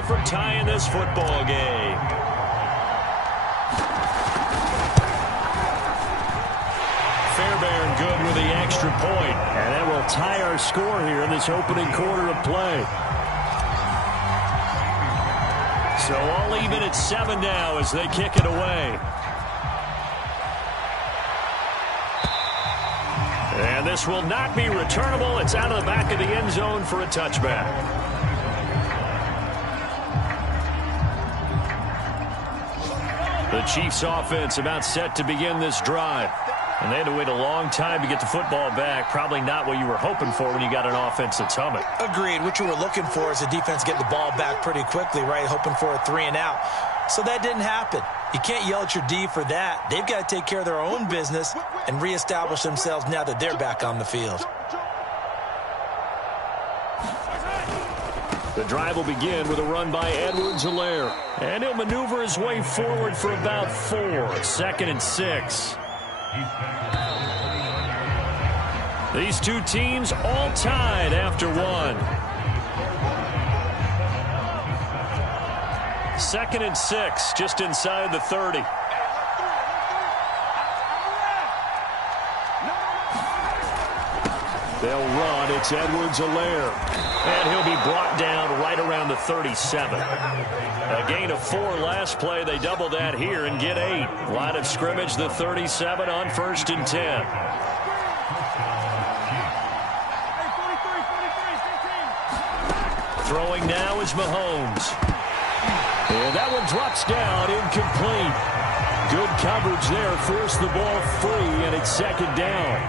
away from tying this football game. Fairbairn good with the extra point. And that will tie our score here in this opening quarter of play. So all even at 7 now as they kick it away. And this will not be returnable. It's out of the back of the end zone for a touchback. The Chiefs offense about set to begin this drive. And they had to wait a long time to get the football back. Probably not what you were hoping for when you got an offense that's humming. Agreed. What you were looking for is the defense getting the ball back pretty quickly, right? Hoping for a 3 and out. So that didn't happen. You can't yell at your D for that. They've got to take care of their own business and reestablish themselves now that they're back on the field. The drive will begin with a run by Edwards-Helaire. And he'll maneuver his way forward for about 4. 2nd and 6. These two teams all tied after 1. 2nd and 6, just inside the 30. They'll run. It's Edwards-Helaire. And he'll be brought down right around the 37. A gain of 4 last play. They double that here and get 8. Line of scrimmage, the 37 on 1st and 10. Throwing now is Mahomes. And that one drops down, incomplete. Good coverage there, forced the ball free, and it's 2nd down.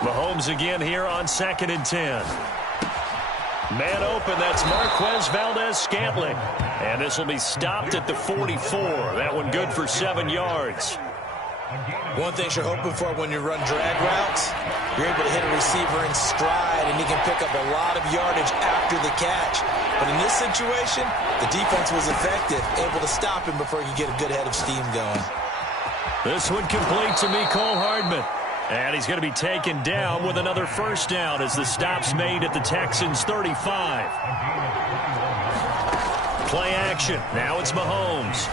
Mahomes again here on 2nd and 10. Man open, that's Marquez Valdes-Scantling. And this will be stopped at the 44. That one good for 7 yards. One thing you're hoping for when you run drag routes, you're able to hit a receiver in stride, and he can pick up a lot of yardage after the catch. But in this situation, the defense was effective, able to stop him before he could get a good head of steam going. This one complete to Mecole Hardman. And he's going to be taken down with another 1st down as the stop's made at the Texans' 35. Play action. Now it's Mahomes.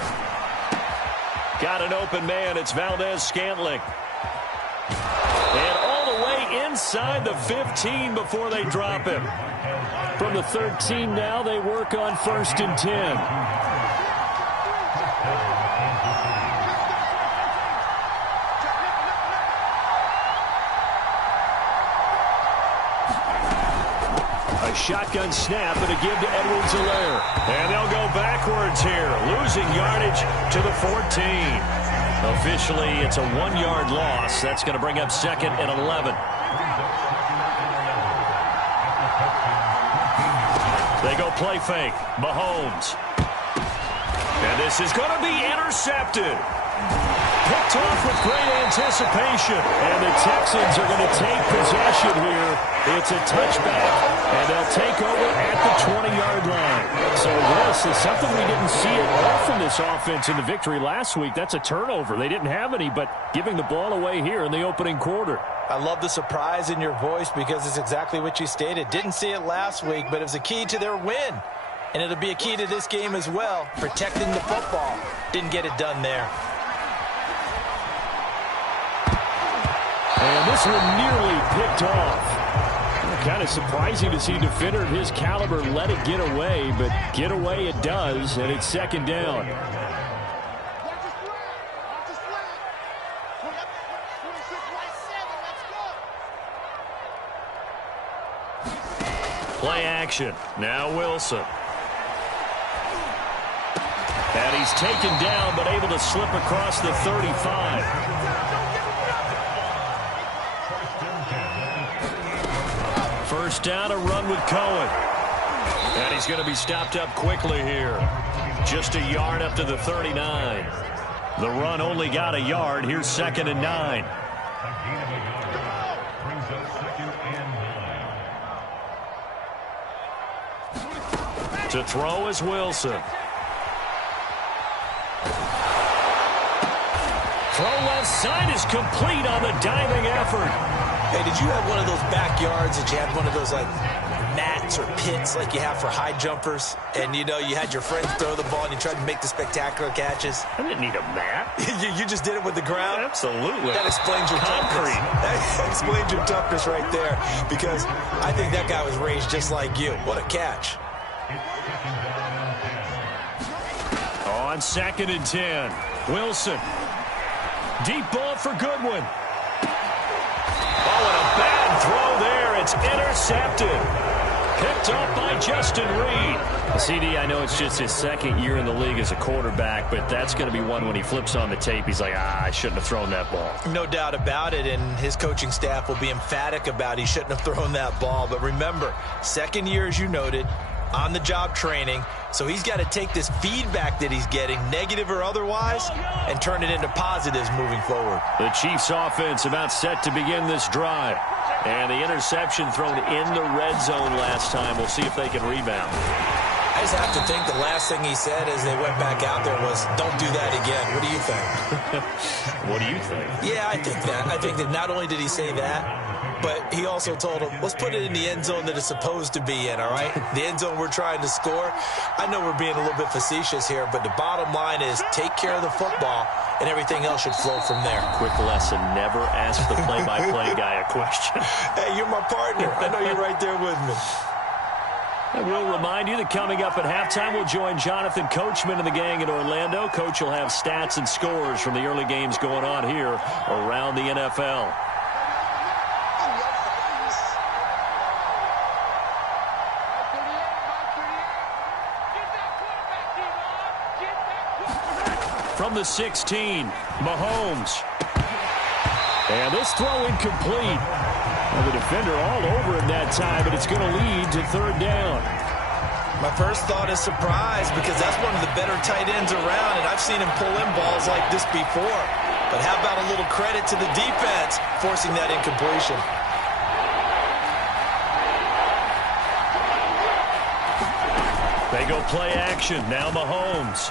Got an open man. It's Valdes-Scantling. And all the way inside the 15 before they drop him. From the 13 now, they work on 1st and 10. A shotgun snap and a give to Edwards-Helaire. And they'll go backwards here, losing yardage to the 14. Officially, it's a 1-yard loss. That's going to bring up 2nd and 11. They go play fake. Mahomes. And this is going to be intercepted. Picked off with great anticipation. And the Texans are going to take possession here. It's a touchback, and they'll take over at the 20-yard line. So this is something we didn't see at all from this offense in the victory last week. That's a turnover. They didn't have any, but giving the ball away here in the opening quarter. I love the surprise in your voice because it's exactly what you stated. Didn't see it last week, but it was a key to their win. And it'll be a key to this game as well, protecting the football. Didn't get it done there. And this one nearly picked off. Kind of surprising to see a defender of his caliber let it get away, but get away it does, and it's 2nd down. Play action. Now Wilson. And he's taken down, but able to slip across the 35. First down, a run with Cohen. And he's going to be stopped up quickly here. Just a yard up to the 39. The run only got a yard. Here's 2nd and 9. To throw is Wilson. throw left side is complete on the diving effort. Hey, did you have one of those backyards that you had one of those, like, mats or pits like you have for high jumpers? And, you know, you had your friends throw the ball and you tried to make the spectacular catches? I didn't need a mat. you just did it with the ground? Absolutely. That explains your concrete. That explains your toughness right there, because I think that guy was raised just like you. What a catch. On 2nd and 10, Wilson. Deep ball for Goodwin. Oh, and a bad throw there. It's intercepted. Picked up by Justin Reed. CD, I know it's just his 2nd year in the league as a quarterback, but that's going to be one when he flips on the tape. He's like, I shouldn't have thrown that ball. No doubt about it, and his coaching staff will be emphatic about he shouldn't have thrown that ball. But remember, 2nd year, as you noted, on-the-job training, so he's got to take this feedback that he's getting, negative or otherwise, and turn it into positives moving forward. The Chiefs offense about set to begin this drive. And the interception thrown in the red zone last time. We'll see if they can rebound. I just have to think the last thing he said as they went back out there was, don't do that again. What do you think? What do you think? Yeah, I think that. I think that not only did he say that, but he also told him, let's put it in the end zone that it's supposed to be in, all right? The end zone we're trying to score. I know we're being a little bit facetious here, but the bottom line is take care of the football, and everything else should flow from there. Quick lesson, never ask the play-by-play guy a question. Hey, you're my partner. I know you're right there with me. And we'll remind you that coming up at halftime, we'll join Jonathan Coachman and the gang in Orlando. Coach will have stats and scores from the early games going on here around the NFL. From the 16, Mahomes. And this throw incomplete. And the defender all over him that time, but it's going to lead to 3rd down. My first thought is surprise, because that's one of the better tight ends around, and I've seen him pull in balls like this before. But how about a little credit to the defense forcing that incompletion? They go play action. Now Mahomes.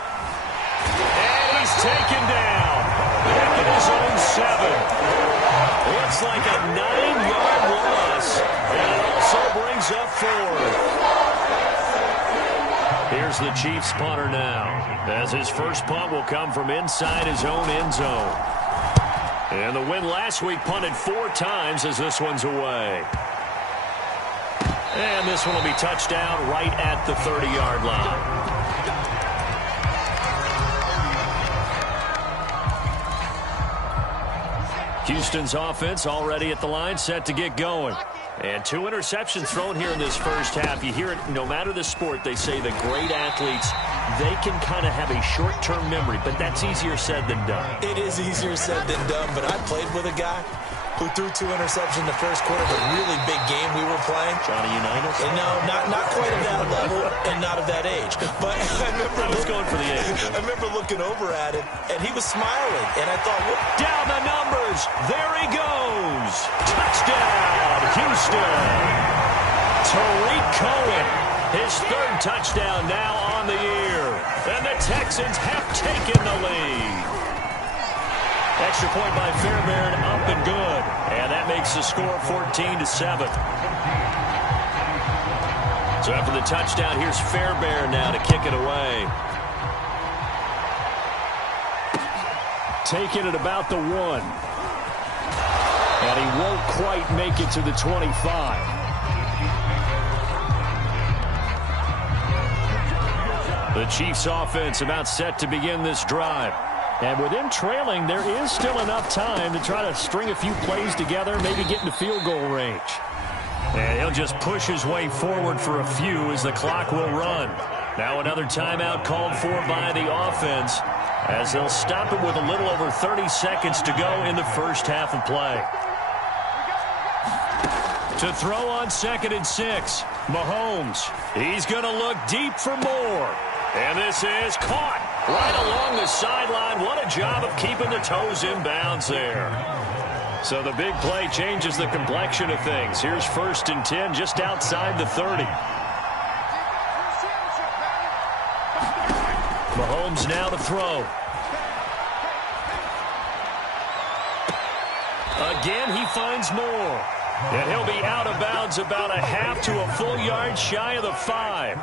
And he's taken down. Back at his own 7. Looks like a 9-yard loss. And it also brings up 4th. Here's the Chiefs punter now, as his first punt will come from inside his own end zone. And the win last week punted 4 times as this one's away. And this one will be touchdown right at the 30-yard line. Houston's offense already at the line, set to get going. And 2 interceptions thrown here in this first half. You hear it, no matter the sport, they say the great athletes, they can kind of have a short-term memory, but that's easier said than done. It is easier said than done, but I played with a guy who threw 2 interceptions in the first quarter of a really big game we were playing. Johnny Unitas? And no, not quite of that level and not of that age. But I was going for the age. I remember looking over at him, and he was smiling. And I thought, what? Down the numbers. There he goes. Touchdown, Houston. Tariq Cohen, his 3rd touchdown now on the year. And the Texans have taken the lead. Extra point by Fairbairn, up and good. And that makes the score 14-7. So after the touchdown, here's Fairbairn now to kick it away. Taking it about the 1. And he won't quite make it to the 25. The Chiefs offense about set to begin this drive. And with him trailing, there is still enough time to try to string a few plays together, maybe get into field goal range. And he'll just push his way forward for a few as the clock will run. Now another timeout called for by the offense, as they'll stop it with a little over 30 seconds to go in the first half of play. To throw on 2nd and 6, Mahomes. He's going to look deep for more. And this is caught right along the sideline. What a job of keeping the toes in bounds there. So the big play changes the complexion of things. Here's 1st and 10 just outside the 30. Mahomes now to throw. Again, he finds more. And he'll be out of bounds about a half to a full yard shy of the 5.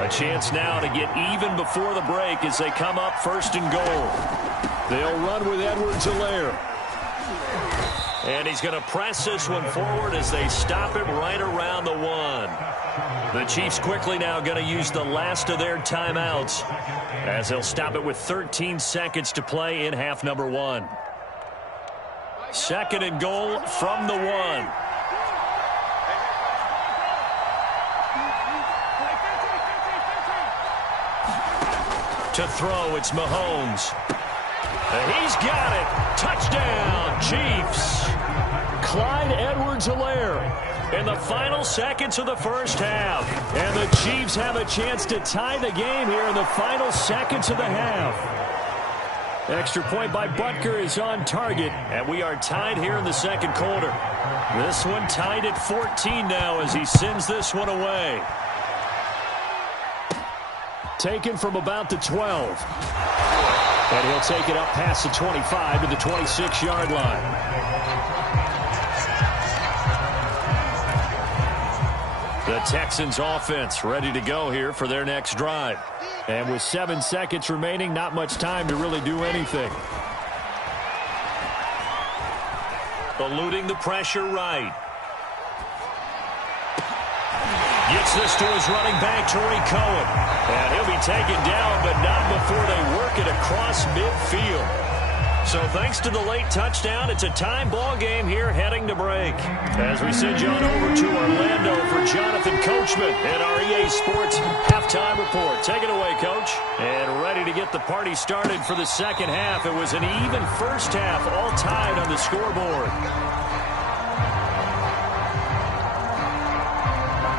A chance now to get even before the break as they come up first and goal. They'll run with Edwards-Helaire. And he's going to press this one forward as they stop it right around the 1. The Chiefs quickly now going to use the last of their timeouts as they'll stop it with 13 seconds to play in half number 1. Second and goal from the 1. To throw, it's Mahomes. And he's got it. Touchdown, Chiefs. Clyde Edwards-Helaire in the final seconds of the first half. And the Chiefs have a chance to tie the game here in the final seconds of the half. Extra point by Butker is on target, and we are tied here in the second quarter. This one tied at 14 now as he sends this one away. Taken from about the 12. And he'll take it up past the 25 to the 26-yard line. The Texans offense ready to go here for their next drive. And with 7 seconds remaining, not much time to really do anything. Eluding the pressure right. Gets this to his running back, Tariq Cohen. And he'll be taken down, but not before they work it across midfield. So thanks to the late touchdown, it's a time ball game here heading to break. As we send you on over to Orlando for Jonathan Coachman and our EA Sports halftime report. Take it away, Coach. And ready to get the party started for the second half. It was an even first half, all tied on the scoreboard.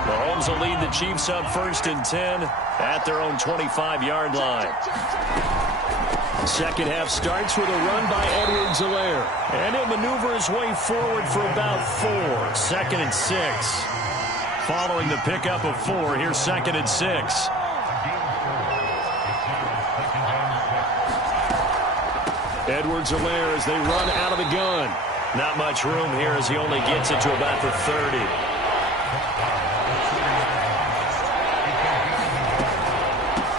Mahomes will lead the Chiefs up first and 10 at their own 25-yard line. Second half starts with a run by Edwards-Helaire. And he'll maneuver his way forward for about 4. Second and 6. Following the pickup of 4, here's second and 6. Edwards-Helaire as they run out of the gun. Not much room here as he only gets it to about the 30.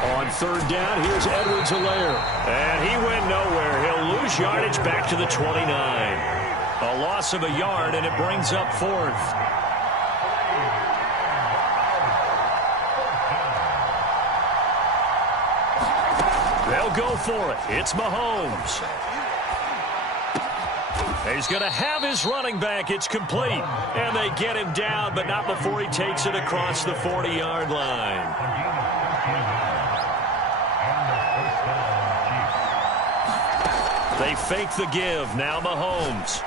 On third down, here's Edwards-Helaire. And he went nowhere. He'll lose yardage back to the 29. A loss of a yard, and it brings up 4th. They'll go for it. It's Mahomes. He's going to have his running back. It's complete. And they get him down, but not before he takes it across the 40-yard line. They fake the give. Now Mahomes.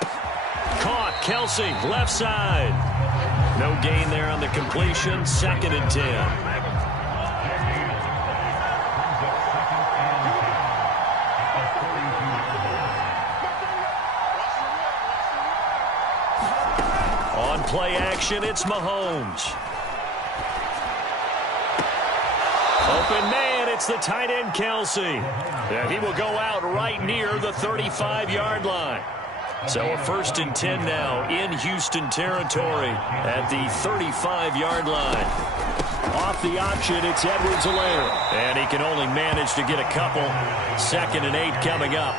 Caught. Kelce, left side. No gain there on the completion. Second and 10. On play action, it's Mahomes. Open man, it's the tight end Kelce. And he will go out right near the 35-yard line. So a first and 10 now in Houston territory at the 35-yard line. Off the option, it's Edwards-Helaire. And he can only manage to get a couple. Second and 8 coming up.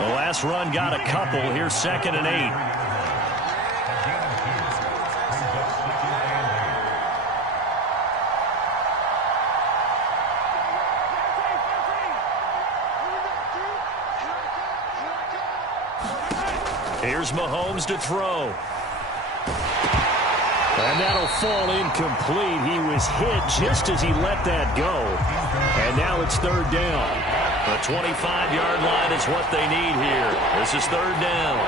The last run got a couple. Here's second and 8. Here's Mahomes to throw. And that'll fall incomplete. He was hit just as he let that go. And now it's third down. The 25-yard line is what they need here. This is third down.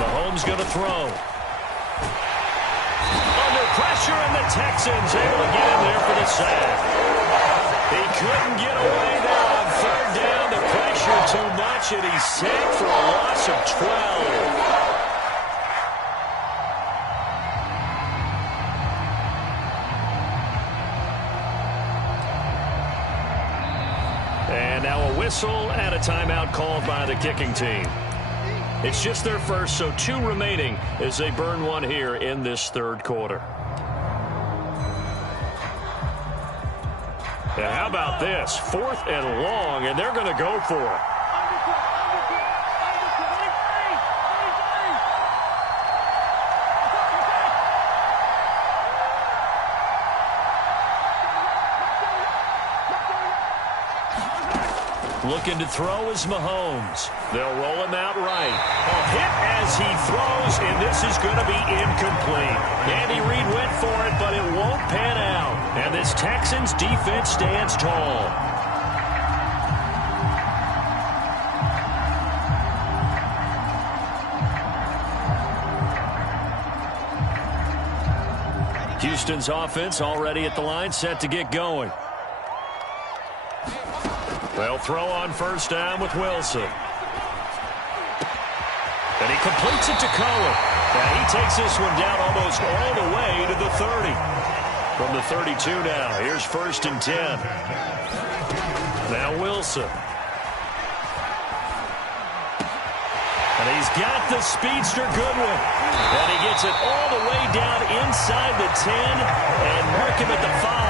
Mahomes going to throw. Pressure, and the Texans able to get in there for the sack. He couldn't get away there on third down. The pressure too much, and he's sacked for a loss of 12. Now a whistle and a timeout called by the kicking team. It's just their first, so 2 remaining as they burn one here in this third quarter. And how about this? 4th and long, and they're going to go for it. Looking to throw is Mahomes. They'll roll him out right. A hit as he throws, and this is going to be incomplete. Andy Reid went for it, but it won't pan out. And this Texans defense stands tall. Houston's offense already at the line, set to get going. They'll throw on first down with Wilson. And he completes it to Cohen. And he takes this one down almost all the way to the 30. From the 32 now, here's 1st and 10. Now Wilson. And he's got the speedster Goodwin. And he gets it all the way down inside the 10 and mark him at the 5.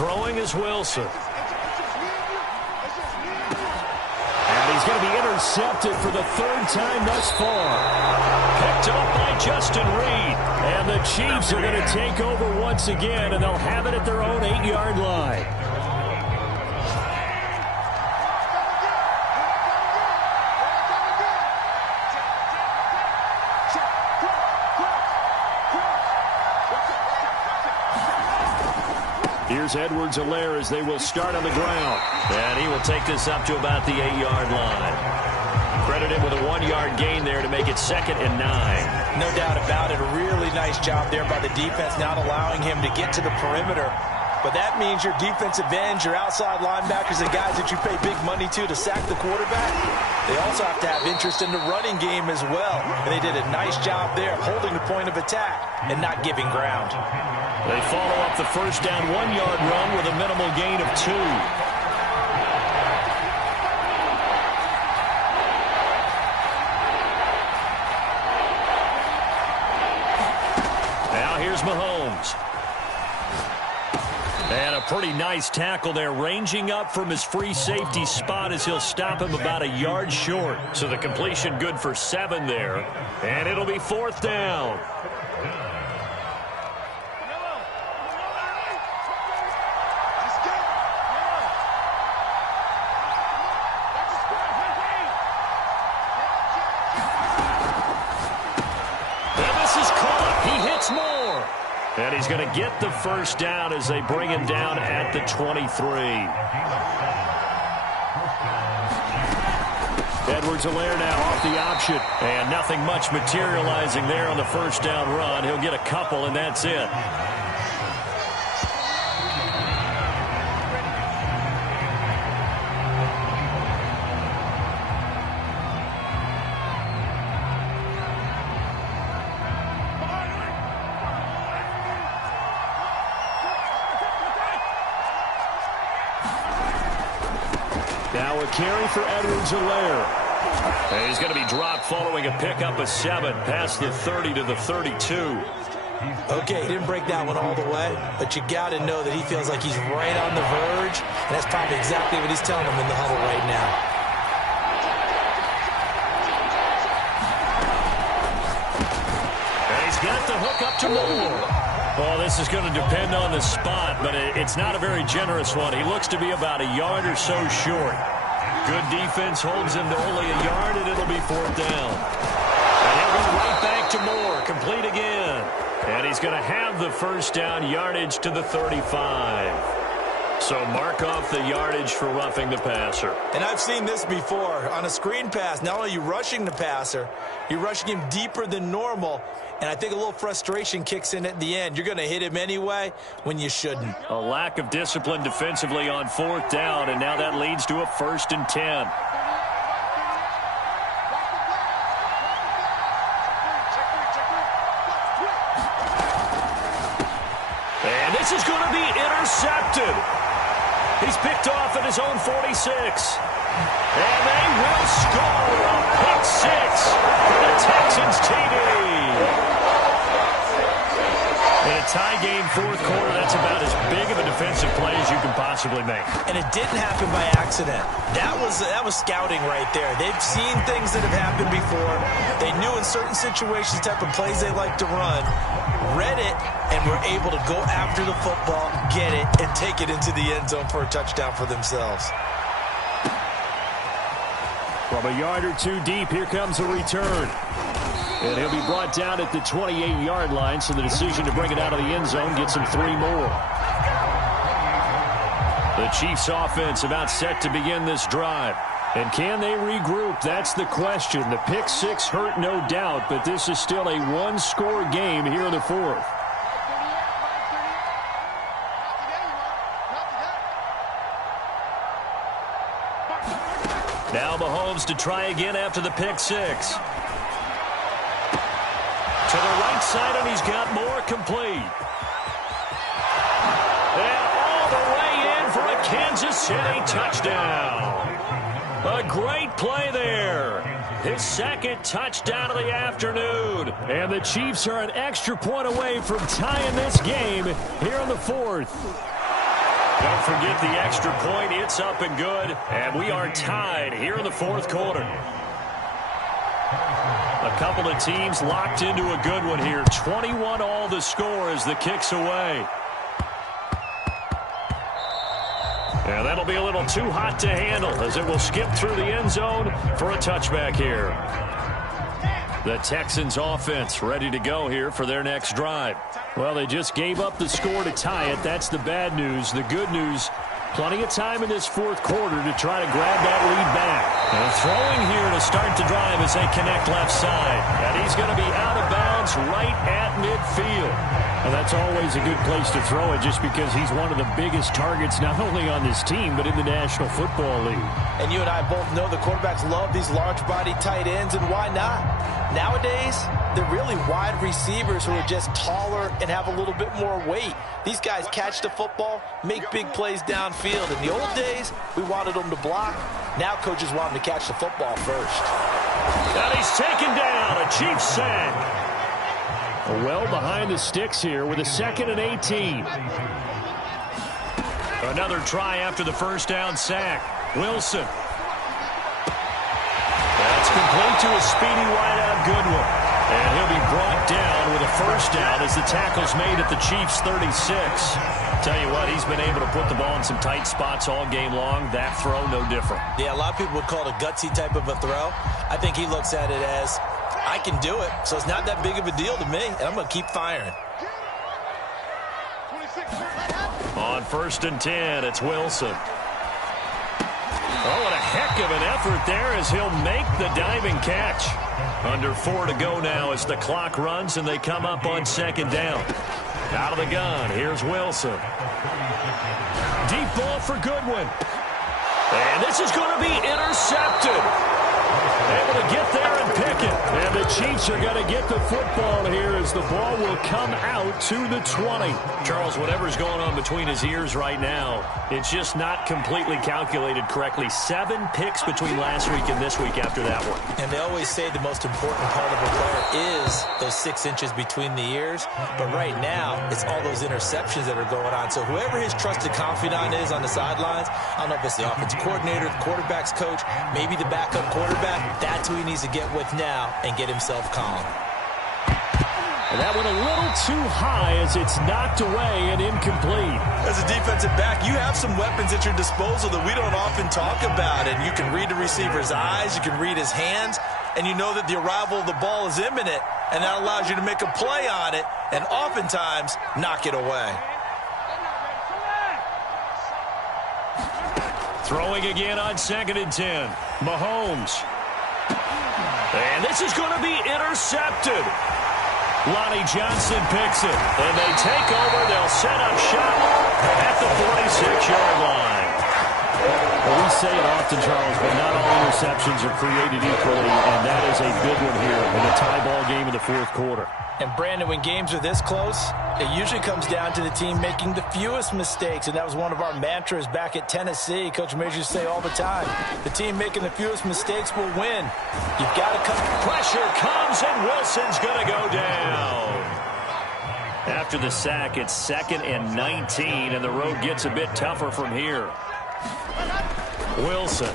Throwing is Wilson. And he's going to be intercepted for the 3rd time thus far. Picked up by Justin Reid. And the Chiefs are going to take over once again, and they'll have it at their own 8-yard line. Here's Edwards-Helaire as they will start on the ground. And he will take this up to about the 8-yard line. Credit him with a 1-yard gain there to make it 2nd and 9. No doubt about it. A really nice job there by the defense, not allowing him to get to the perimeter. But that means your defensive ends, your outside linebackers, the guys that you pay big money to sack the quarterback, they also have to have interest in the running game as well. And they did a nice job there holding the point of attack and not giving ground. They follow up the first down 1-yard run with a minimal gain of 2. Now here's Mahomes. And a pretty nice tackle there, ranging up from his free safety spot as he'll stop him about a yard short. So the completion good for 7 there. And it'll be 4th down. And he's going to get the first down as they bring him down at the 23. Edwards-Helaire now off the option. And nothing much materializing there on the first down run. He'll get a couple, and that's it. Now a carry for Edwards-Helaire. And he's going to be dropped following a pickup of 7 past the 30 to the 32. Okay, he didn't break that one all the way, but you got to know that he feels like he's right on the verge, and that's probably exactly what he's telling him in the huddle right now. And he's got the hook up to Moore. Well, this is going to depend on the spot, but it's not a very generous one. He looks to be about a yard or so short. Good defense holds him to only a yard, and it'll be 4th down. And he'll go right back to Moore, complete again. And he's going to have the first down, yardage to the 35. So mark off the yardage for roughing the passer. And I've seen this before. On a screen pass, not only are you rushing the passer, you're rushing him deeper than normal. And I think a little frustration kicks in at the end. You're going to hit him anyway when you shouldn't. A lack of discipline defensively on 4th down, and now that leads to a 1st and 10. intercepted. He's picked off at his own 46. And they will score a pick six for the Texans TD. In a tie game, fourth quarter, that's about as big of a defensive play as you can possibly make. And it didn't happen by accident. That was scouting right there. They've seen things that have happened before. They knew in certain situations the type of plays they like to run, read it, and were able to go after the football, get it, and take it into the end zone for a touchdown for themselves. From a yard or two deep, here comes a return. And he'll be brought down at the 28-yard line, so the decision to bring it out of the end zone gets him 3 more. The Chiefs offense about set to begin this drive. And can they regroup? That's the question. The pick six hurt, no doubt, but this is still a one-score game here in the fourth. Now Mahomes to try again after the pick six. To the right side, and he's got more complete. And all the way in for a Kansas City touchdown. A great play there. His second touchdown of the afternoon. And the Chiefs are an extra point away from tying this game here in the fourth. Don't forget the extra point. It's up and good. And we are tied here in the fourth quarter. A couple of teams locked into a good one here. 21 all the score as the kick's away. And that'll be a little too hot to handle as it will skip through the end zone for a touchback here. The Texans offense ready to go here for their next drive. Well, they just gave up the score to tie it. That's the bad news. The good news, plenty of time in this fourth quarter to try to grab that lead back. And throwing here to start the drive as they connect left side. And he's going to be out of bounds right at midfield. And that's always a good place to throw it just because he's one of the biggest targets not only on this team but in the National Football League. And you and I both know the quarterbacks love these large-body tight ends, and why not? Nowadays, they're really wide receivers who are just taller and have a little bit more weight. These guys catch the football, make big plays downfield. In the old days, we wanted them to block. Now coaches want them to catch the football first. And he's taken down, a Chiefs sack. Well behind the sticks here with a 2nd and 18. Another try after the first down sack. Wilson. That's complete to a speedy wideout Goodwin. And he'll be brought down with a first down as the tackle's made at the Chiefs' 36. Tell you what, he's been able to put the ball in some tight spots all game long. That throw, no different. Yeah, a lot of people would call it a gutsy type of a throw. I think he looks at it as, I can do it, so it's not that big of a deal to me, and I'm going to keep firing. On 1st and 10, it's Wilson. Oh, what a heck of an effort there as he'll make the diving catch. Under 4 to go now as the clock runs and they come up on 2nd down. Out of the gun, here's Wilson. Deep ball for Goodwin. And this is going to be intercepted. Able to get there and pick it. And the Chiefs are going to get the football here as the ball will come out to the 20. Charles, whatever's going on between his ears right now, it's just not completely calculated correctly. 7 picks between last week and this week after that one. And they always say the most important part of a player is those 6 inches between the ears. But right now, it's all those interceptions that are going on. So whoever his trusted confidant is on the sidelines, I don't know if it's the offensive coordinator, the quarterback's coach, maybe the backup quarterback, that's who he needs to get with now and get himself calm. And that went a little too high as it's knocked away and incomplete. As a defensive back, you have some weapons at your disposal that we don't often talk about. And you can read the receiver's eyes, you can read his hands, and you know that the arrival of the ball is imminent. And that allows you to make a play on it and oftentimes knock it away. Throwing again on 2nd and 10. Mahomes. And this is going to be intercepted. Lonnie Johnson picks it. And they take over. They'll set up shop at the 46-yard line. Well, we say it often, Charles, but not all interceptions are created equally, and that is a big one here in a tie ball game in the fourth quarter. And, Brandon, when games are this close, it usually comes down to the team making the fewest mistakes, and that was one of our mantras back at Tennessee. Coach Majors used to say all the time, the team making the fewest mistakes will win. You've got to come. Pressure comes, and Wilson's going to go down. After the sack, it's 2nd and 19, and the road gets a bit tougher from here. Wilson.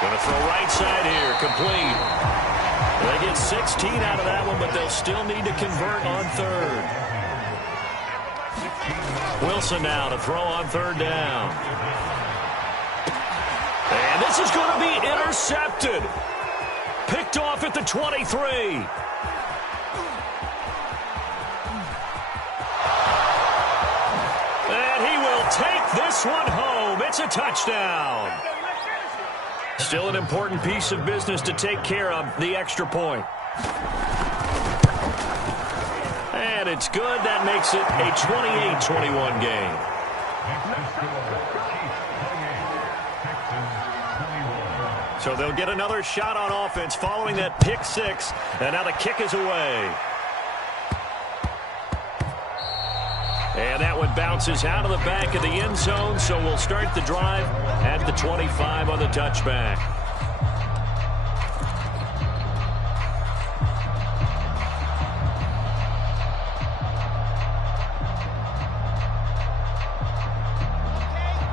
Going to throw right side here, complete. They get 16 out of that one, but they'll still need to convert on third. Wilson now to throw on third down. And this is going to be intercepted. Picked off at the 23. And he will take this one home. It's a touchdown. Still an important piece of business to take care of, the extra point. And it's good. That makes it a 28-21 game. So they'll get another shot on offense following that pick six. And now the kick is away. And that one bounces out of the back of the end zone, so we'll start the drive at the 25 on the touchback.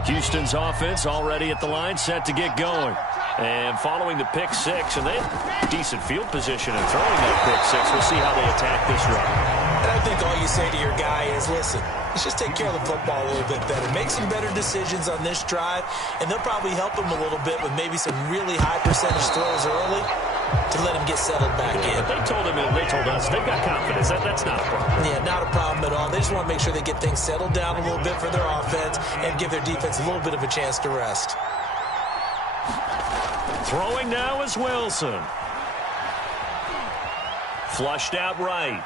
Houston's offense already at the line, set to get going. And following the pick six, and they have decent field position in throwing that pick six. We'll see how they attack this run. And I think all you say to your guy is, listen, let's just take care of the football a little bit better. Make some better decisions on this drive, and they'll probably help him a little bit with maybe some really high percentage throws early to let him get settled back in. They told him, and they told us, they've got confidence. That's not a problem. Yeah, not a problem at all. They just want to make sure they get things settled down a little bit for their offense and give their defense a little bit of a chance to rest. Throwing now is Wilson. Flushed out right.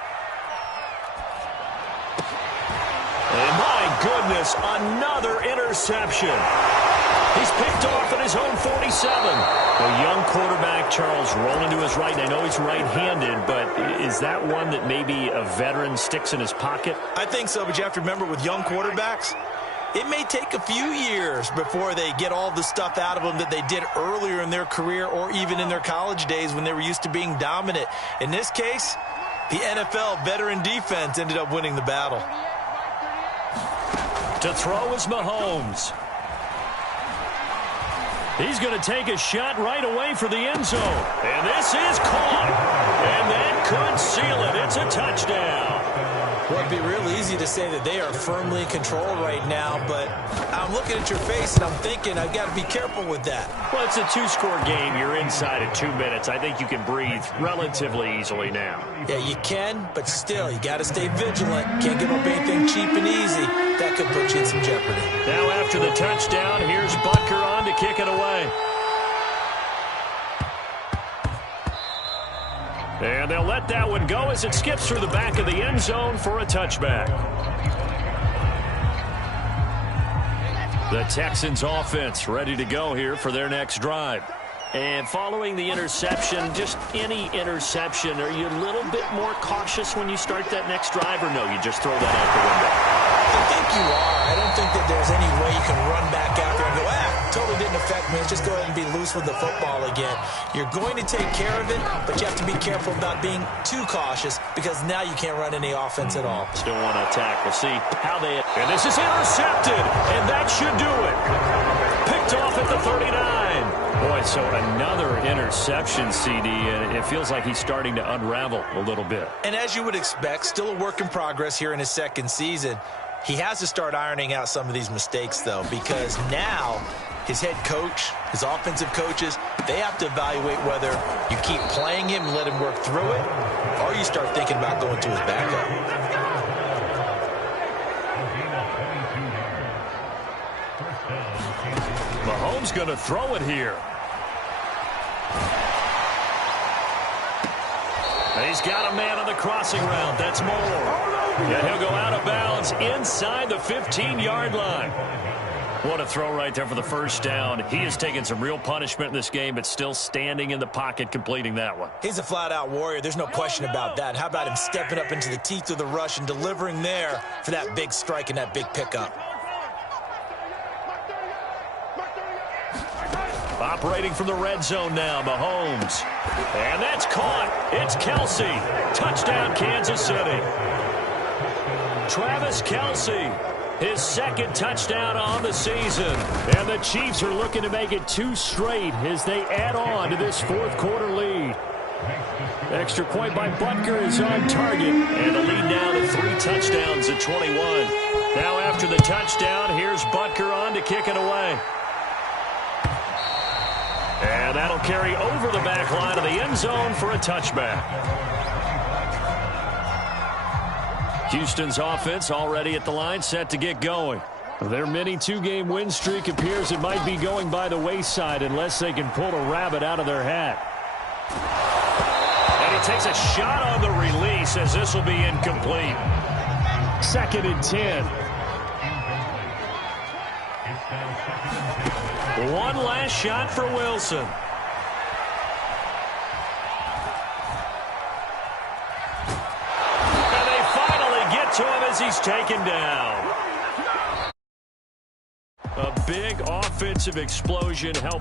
And my goodness, another interception. He's picked off at his own 47. A young quarterback, Charles, rolling to his right. And I know he's right-handed, but is that one that maybe a veteran sticks in his pocket? I think so, but you have to remember with young quarterbacks, it may take a few years before they get all the stuff out of them that they did earlier in their career or even in their college days when they were used to being dominant. In this case, the NFL veteran defense ended up winning the battle. To throw is Mahomes. He's going to take a shot right away for the end zone. And this is caught. And that could seal it. It's a touchdown. Well, it'd be real easy to say that they are firmly in control right now, but I'm looking at your face and I'm thinking I've got to be careful with that. Well, it's a two-score game. You're inside at 2 minutes. I think you can breathe relatively easily now. Yeah, you can, but still, you got to stay vigilant. Can't give up anything cheap and easy. That could put you in some jeopardy. Now after the touchdown, here's Butker on to kick it away. And they'll let that one go as it skips through the back of the end zone for a touchback. The Texans offense ready to go here for their next drive. And following the interception, just any interception, are you a little bit more cautious when you start that next drive, or no, you just throw that out the window? I think you are. I don't think that there's any way you can run back out there and go, totally didn't affect me. Let's just go ahead and be loose with the football again. You're going to take care of it, but you have to be careful about being too cautious because now you can't run any offense at all. Still want to attack. We'll see how they... And this is intercepted, and that should do it. Picked off at the 39. Boy, so another interception, CD, and it feels like he's starting to unravel a little bit. And as you would expect, still a work in progress here in his second season. He has to start ironing out some of these mistakes, though, because now his head coach, his offensive coaches, they have to evaluate whether you keep playing him and let him work through it, or you start thinking about going to his backup. Mahomes going to throw it here. And he's got a man on the crossing route. That's Moore. And he'll go out of bounds inside the 15-yard line. What a throw right there for the first down. He has taken some real punishment in this game, but still standing in the pocket completing that one. He's a flat-out warrior. There's no question about that. How about him stepping up into the teeth of the rush and delivering there for that big strike and that big pickup? Operating from the red zone now, Mahomes. And that's caught. It's Kelce. Touchdown, Kansas City. Travis Kelce, his second touchdown on the season. And the Chiefs are looking to make it 2 straight as they add on to this fourth-quarter lead. Extra point by Butker is on target. And the lead now to 3 touchdowns at 21. Now after the touchdown, here's Butker on to kick it away. And that'll carry over the back line of the end zone for a touchback. Houston's offense already at the line, set to get going. Their mini 2-game win streak appears it might be going by the wayside unless they can pull a rabbit out of their hat. And he takes a shot on the release as this will be incomplete. 2nd and 10. One last shot for Wilson. And they finally get to him as he's taken down. A big offensive explosion helped.